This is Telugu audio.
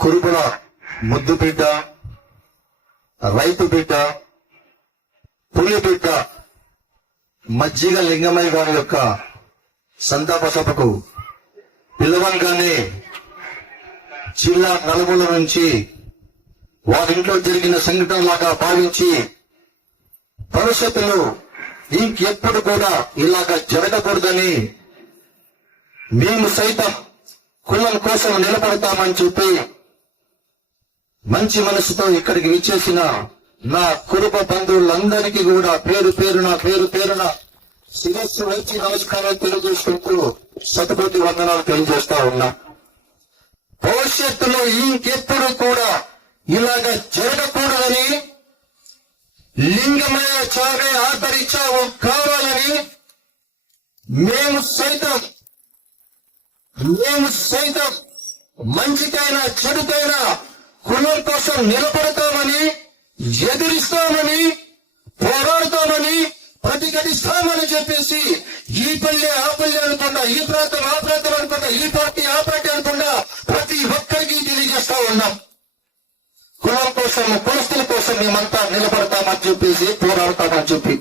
కురుబుల ముద్దు బిడ్డ రైతు బిడ్డ పులి బిడ్డ మజ్జిగ లింగమయ్య గారి యొక్క సంతాప సభకు పిలవంగానే జిల్లా నలుమూల నుంచి వారింట్లో జరిగిన సంఘటన లాగా భావించి భవిష్యత్తులో ఇంకెప్పుడు కూడా ఇలాగ జరగకూడదని మేము సైతం కులం కోసం నిలబడతామని చెప్పి మంచి మనసుతో ఇక్కడికి విచ్చేసిన నా కురుప బంధువులందరికీ కూడా పేరు పేరున పేరు పేరున శిరస్సు వచ్చి నమస్కారాలు తెలియజేసుకుంటూ శతపతి వందనాలు తెలియజేస్తా ఉన్నా. భవిష్యత్తులో ఇంకెప్పుడు కూడా ఇలాగ జరగకూడదని లింగమయ చావే ఆదరించావు కావాలని మేము సైతం మేము సైతం మంచికైనా చెడుకైనా కులం కోసం నిలబడతామని ఎదిరిస్తామని పోరాడతామని ప్రతిఘటిస్తామని చెప్పేసి ఈ పల్లె ఆ పల్లె అనుకుండా ఈ ప్రాంతం ఆ ప్రాంతం అనుకుండా ఈ పార్టీ ఆ పార్టీ అనుకుండా ప్రతి ఒక్కరికి తెలియజేస్తా ఉన్నాం. కులం కోసం కులస్తుల కోసం మేమంతా నిలబడతామని చెప్పేసి పోరాడతామని చెప్పి